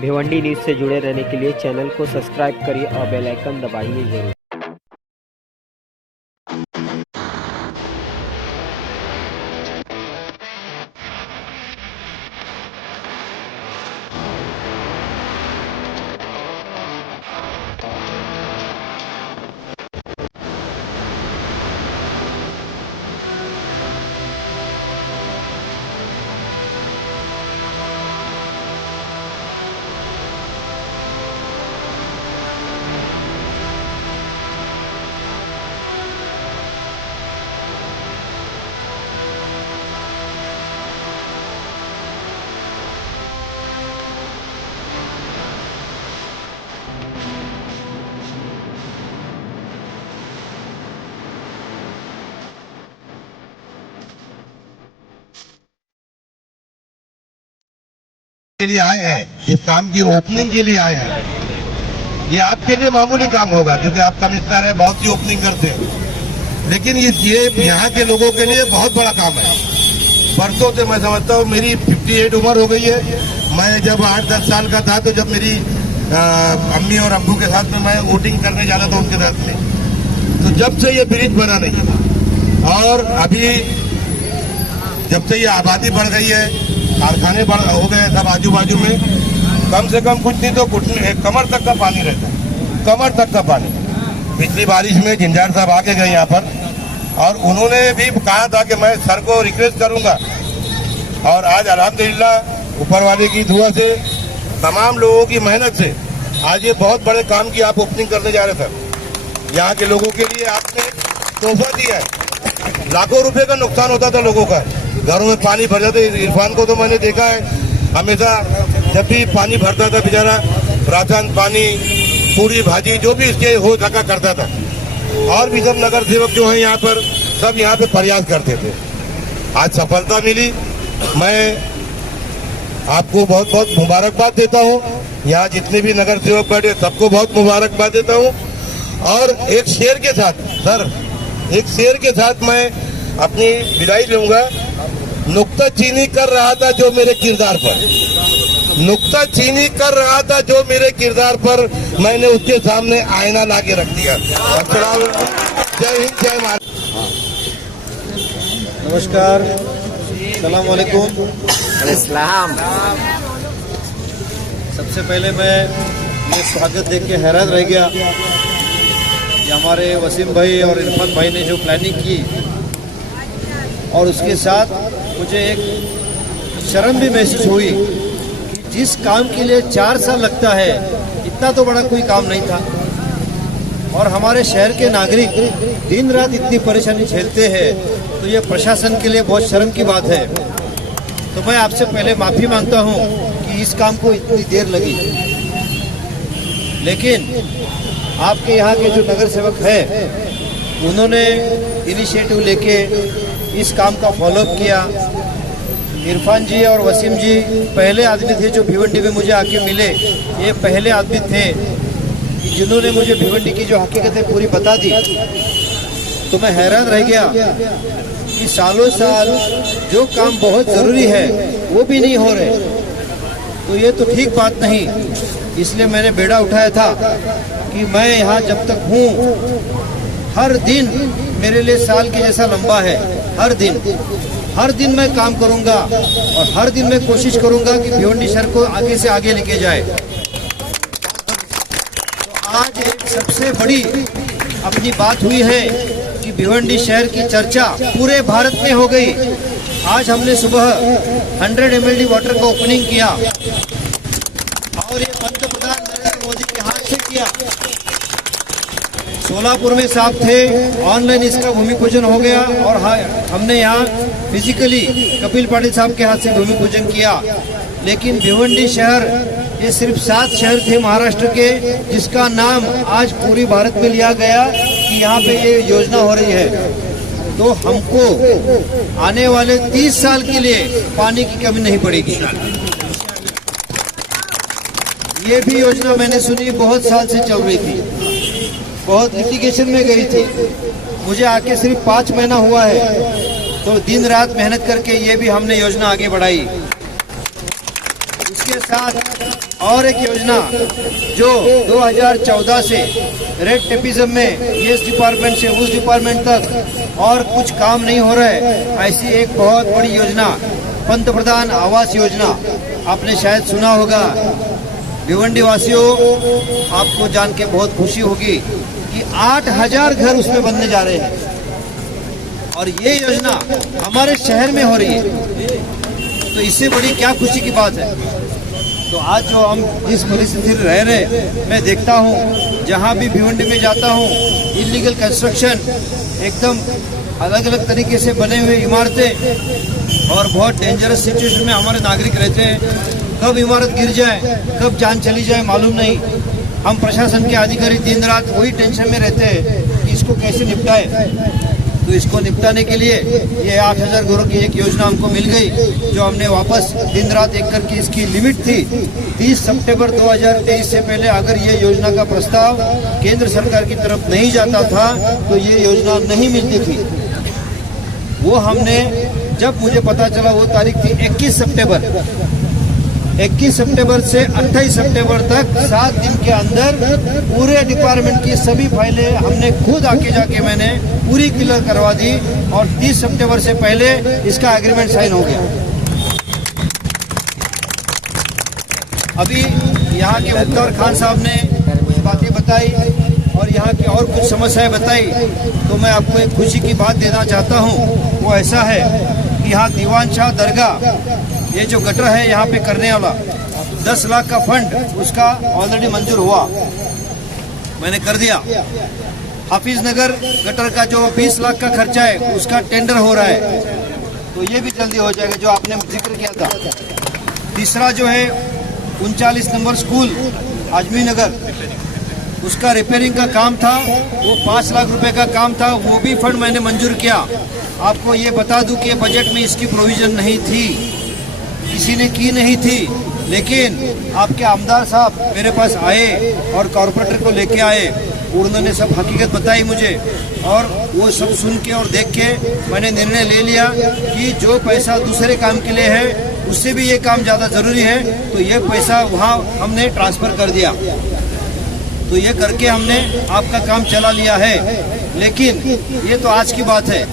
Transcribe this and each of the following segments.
Bhiwandi news से जुड़े रहने के लिए चैनल को सब्सक्राइब करिए और बेल आइकन दबाइए जरूर। के लिए आए हैं, इस काम की ओपनिंग के लिए आए हैं। ये आपके लिए मामूली काम होगा क्योंकि आप कमिश्नर है, बहुत सी ओपनिंग करते हैं, लेकिन ये यहाँ के लोगों के लिए बहुत बड़ा काम है। बरसों से मैं समझता हूँ, मेरी 58 उम्र हो गई है। मैं जब 8-10 साल का था तो जब मेरी अम्मी और अब्बू के साथ में मैं वोटिंग करने जाता था उनके साथ में, तो जब से ये ब्रिज बना नहीं था, और अभी जब से ये आबादी बढ़ गई है, कारखाने हो गए सब आजू बाजू में, कम से कम कुछ नहीं तो घुटने कमर तक का पानी रहता है, कमर तक का पानी। पिछली बारिश में झिंझार साहब आके गए यहाँ पर, और उन्होंने भी कहा था कि मैं सर को रिक्वेस्ट करूंगा, और आज अल्हम्दुलिल्लाह ऊपर वाले की दुआ से, तमाम लोगों की मेहनत से आज ये बहुत बड़े काम की आप ओपनिंग करने जा रहे थे। यहाँ के लोगों के लिए आपने तोहफा दिया है। लाखों रुपए का नुकसान होता था लोगों का, घरों में पानी भर जाते। इरफान को तो मैंने देखा है, हमेशा जब भी पानी भरता था बेचारा, राशन पानी, पूरी भाजी जो भी इसके हो सका करता था। और भी सब नगर सेवक जो हैं यहाँ पर, सब यहाँ पे प्रयास करते थे। आज सफलता मिली, मैं आपको बहुत बहुत मुबारकबाद देता हूँ। यहाँ जितने भी नगर सेवक बैठे सबको बहुत मुबारकबाद देता हूँ। और एक शेर के साथ सर, एक शेर के साथ मैं अपनी विदाई लूंगा। नुक्ताचीनी कर रहा था जो मेरे किरदार पर, नुक्ताचीनी कर रहा था जो मेरे किरदार पर, मैंने उसके सामने आईना ला के रख दिया। जय हिंद, जय भारत। नमस्कार, सलाम वालेकुम। इस्लाम। सबसे पहले मैं ये स्वागत देख के हैरान रह गया कि हमारे वसीम भाई और इरफान भाई ने जो प्लानिंग की, और उसके साथ मुझे एक शर्म भी महसूस हुई कि जिस काम के लिए 4 साल लगता है, इतना तो बड़ा कोई काम नहीं था। और हमारे शहर के नागरिक दिन रात इतनी परेशानी झेलते हैं, तो ये प्रशासन के लिए बहुत शर्म की बात है। तो मैं आपसे पहले माफ़ी मांगता हूँ कि इस काम को इतनी देर लगी, लेकिन आपके यहाँ के जो नगर सेवक हैं, उन्होंने इनिशिएटिव लेके इस काम का फॉलोअप किया। इरफान जी और वसीम जी पहले आदमी थे जो भिवंडी में मुझे आके मिले। ये पहले आदमी थे जिन्होंने मुझे भिवंडी की जो हकीकतें पूरी बता दी। तो मैं हैरान रह गया कि सालों साल जो काम बहुत ज़रूरी है वो भी नहीं हो रहे, तो ये तो ठीक बात नहीं। इसलिए मैंने बेड़ा उठाया था कि मैं यहाँ जब तक हूँ, हर दिन मेरे लिए साल के जैसा लंबा है। हर दिन मैं काम करूँगा, और हर दिन मैं कोशिश करूँगा कि भिवंडी शहर को आगे से आगे लेके जाए। तो आज एक सबसे बड़ी अपनी बात हुई है कि भिवंडी शहर की चर्चा पूरे भारत में हो गई। आज हमने सुबह 100 mld वाटर का ओपनिंग किया, और ये पंतप्रधान नरेंद्र मोदी के हाथ से किया। सोलापुर में साहब थे, ऑनलाइन इसका भूमि पूजन हो गया, और हमने यहाँ फिजिकली कपिल पाटिल साहब के हाथ से भूमि पूजन किया। लेकिन भिवंडी शहर, ये सिर्फ 7 शहर थे महाराष्ट्र के, जिसका नाम आज पूरी भारत में लिया गया कि यहाँ पे ये योजना हो रही है। तो हमको आने वाले 30 साल के लिए पानी की कमी नहीं पड़ेगी। ये भी योजना मैंने सुनी, बहुत साल से चल रही थी, बहुत लिटिगेशन में गई थी। मुझे आके सिर्फ 5 महीना हुआ है, तो दिन रात मेहनत करके ये भी हमने योजना आगे बढ़ाई। इसके साथ और एक योजना जो 2014 से रेड टेपिज्म में इस डिपार्टमेंट से उस डिपार्टमेंट तक और कुछ काम नहीं हो रहा है, ऐसी एक बहुत बड़ी योजना पंतप्रधान आवास योजना आपने शायद सुना होगा। भिवंडी वासियों, आपको जान के बहुत खुशी होगी कि 8000 घर उसमें बनने जा रहे हैं और ये योजना हमारे शहर में हो रही है। तो इससे बड़ी क्या खुशी की बात है। तो आज जो हम जिस परिस्थिति में रह रहे, मैं देखता हूँ जहाँ भी भिवंडी में जाता हूँ, इलीगल कंस्ट्रक्शन, एकदम अलग अलग तरीके से बने हुए इमारतें और बहुत डेंजरस सिचुएशन में हमारे नागरिक रहते हैं। कब इमारत गिर जाए, कब जान चली जाए मालूम नहीं। हम प्रशासन के अधिकारी दिन रात वही टेंशन में रहते हैं कि इसको कैसे निपटाए। तो इसको निपटाने के लिए ये 8000 घरों की एक योजना हमको मिल गई, जो हमने वापस दिन रात एक करके, इसकी लिमिट थी 30 सितंबर 2023 से पहले अगर ये योजना का प्रस्ताव केंद्र सरकार की तरफ नहीं जाता था तो ये योजना नहीं मिलती थी। वो हमने, जब मुझे पता चला वो तारीख थी 21 सितंबर से 28 सितंबर तक 7 दिन के अंदर पूरे डिपार्टमेंट की सभी फाइलें हमने खुद आके जाके मैंने पूरी क्लियर करवा दी और 30 सितंबर से पहले इसका एग्रीमेंट साइन हो गया। अभी यहाँ के मुख्तार खान साहब ने कुछ बातें बताई और यहाँ की और कुछ समस्याएं बताई, तो मैं आपको एक खुशी की बात देना चाहता हूँ। वो ऐसा है कि यहाँ दीवान शाह दरगाह, ये जो गटर है यहाँ पे करने वाला 10 लाख का फंड उसका ऑलरेडी मंजूर हुआ, मैंने कर दिया। हाफिज नगर गटर का जो 20 लाख का खर्चा है उसका टेंडर हो रहा है, तो ये भी जल्दी हो जाएगा जो आपने जिक्र किया था। तीसरा जो है 39 नंबर स्कूल आजमी नगर, उसका रिपेयरिंग का काम था, वो 5 लाख रुपए का काम था, वो भी फंड मैंने मंजूर किया। आपको ये बता दूं कि बजट में इसकी प्रोविजन नहीं थी, किसी ने की नहीं थी, लेकिन आपके आमदार साहब मेरे पास आए और कॉर्पोरेटर को लेके आए, उन्होंने सब हकीकत बताई मुझे और वो सब सुन के और देख के मैंने निर्णय ले लिया कि जो पैसा दूसरे काम के लिए है उससे भी ये काम ज़्यादा ज़रूरी है, तो ये पैसा वहाँ हमने ट्रांसफ़र कर दिया। तो ये करके हमने आपका काम चला लिया है। लेकिन ये तो आज की बात है,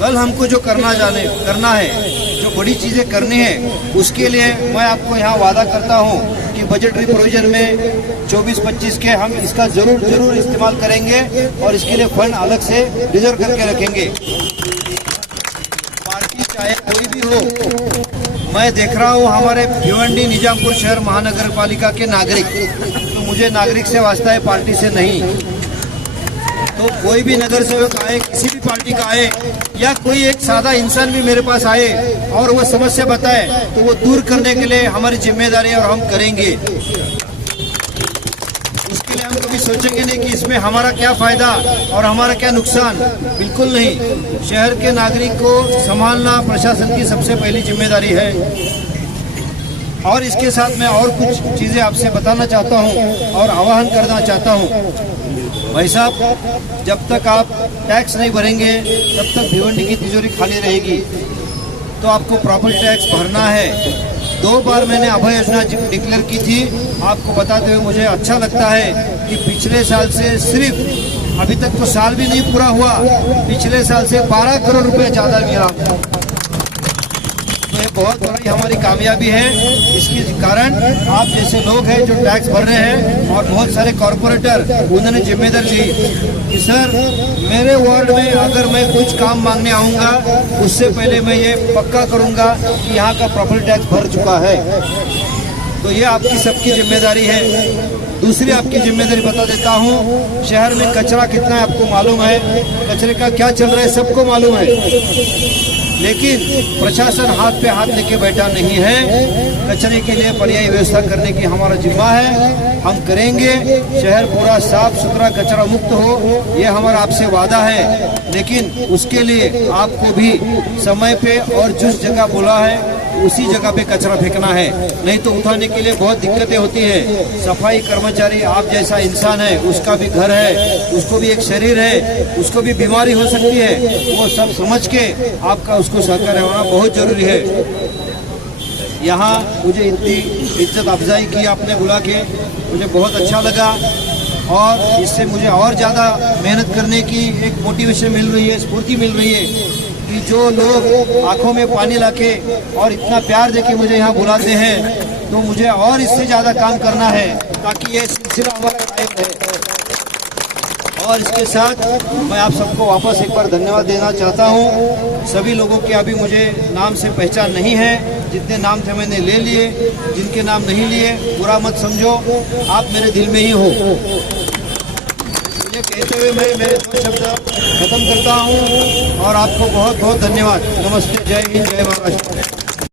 कल हमको जो करना है, जो बड़ी चीज़ें करनी है, उसके लिए मैं आपको यहाँ वादा करता हूँ कि बजटरी प्रोविजन में 24-25 के हम इसका जरूर इस्तेमाल करेंगे और इसके लिए फंड अलग से रिजर्व करके रखेंगे। पार्टी चाहे कोई भी हो, मैं देख रहा हूँ हमारे भिवंडी निजामपुर शहर महानगर पालिका के नागरिक, तो मुझे नागरिक से वास्ता है, पार्टी से नहीं। तो कोई भी नगर सेवक आए, किसी भी पार्टी का आए, या कोई एक सादा इंसान भी मेरे पास आए और वो समस्या बताए, तो वो दूर करने के लिए हमारी जिम्मेदारी है और हम करेंगे। उसके लिए हम कभी सोचेंगे नहीं कि इसमें हमारा क्या फायदा और हमारा क्या नुकसान, बिल्कुल नहीं। शहर के नागरिक को संभालना प्रशासन की सबसे पहली जिम्मेदारी है। और इसके साथ मैं और कुछ चीज़ें आपसे बताना चाहता हूँ और आह्वान करना चाहता हूँ। भाई साहब, जब तक आप टैक्स नहीं भरेंगे तब तक भिवंडी की तिजोरी खाली रहेगी। तो आपको प्रॉपर्टी टैक्स भरना है। 2 बार मैंने अभय योजना डिक्लेयर की थी। आपको बताते हुए मुझे अच्छा लगता है कि पिछले साल से सिर्फ, अभी तक तो साल भी नहीं पूरा हुआ, पिछले साल से 12 करोड़ रुपए ज़्यादा मिला। तो ये बहुत बड़ी हमारी कामयाबी है। इसके कारण आप जैसे लोग हैं जो टैक्स भर रहे हैं और बहुत सारे कॉरपोरेटर, उन्होंने जिम्मेदारी ली कि सर मेरे वार्ड में अगर मैं कुछ काम मांगने आऊँगा उससे पहले मैं ये पक्का करूँगा कि यहाँ का प्रॉपर्टी टैक्स भर चुका है। तो ये आपकी सबकी जिम्मेदारी है। दूसरी आपकी जिम्मेदारी बता देता हूँ, शहर में कचरा कितना है आपको मालूम है, कचरे का क्या चल रहा है सबको मालूम है, लेकिन प्रशासन हाथ पे हाथ लेके बैठा नहीं है। कचरे के लिए पर्यायी व्यवस्था करने की हमारा जिम्मा है, हम करेंगे। शहर पूरा साफ सुथरा कचरा मुक्त हो, ये हमारा आपसे वादा है। लेकिन उसके लिए आपको भी समय पे और जिस जगह बोला है उसी जगह पे कचरा फेंकना है, नहीं तो उठाने के लिए बहुत दिक्कतें होती है। सफाई कर्मचारी आप जैसा इंसान है, उसका भी घर है, उसको भी एक शरीर है, उसको भी बीमारी हो सकती है। वो सब समझ के आपका उसको सहकार्य होना बहुत जरूरी है। यहाँ मुझे इतनी इज्जत अफजाई की आपने बुला के, मुझे बहुत अच्छा लगा और इससे मुझे और ज़्यादा मेहनत करने की एक मोटिवेशन मिल रही है, स्फूर्ति मिल रही है कि जो लोग आंखों में पानी लाके और इतना प्यार देके मुझे यहाँ बुलाते हैं, तो मुझे और इससे ज़्यादा काम करना है ताकि ये सिलसिला हमारा कायम रहे। और इसके साथ मैं आप सबको वापस एक बार धन्यवाद देना चाहता हूँ। सभी लोगों की अभी मुझे नाम से पहचान नहीं है, जितने नाम थे मैंने ले लिए, जिनके नाम नहीं लिए बुरा मत समझो, आप मेरे दिल में ही हो। ये कहते हुए मैं मेरे दो शब्द खत्म करता हूँ और आपको बहुत बहुत धन्यवाद। नमस्ते, जय हिंद, जय महाराष्ट्र।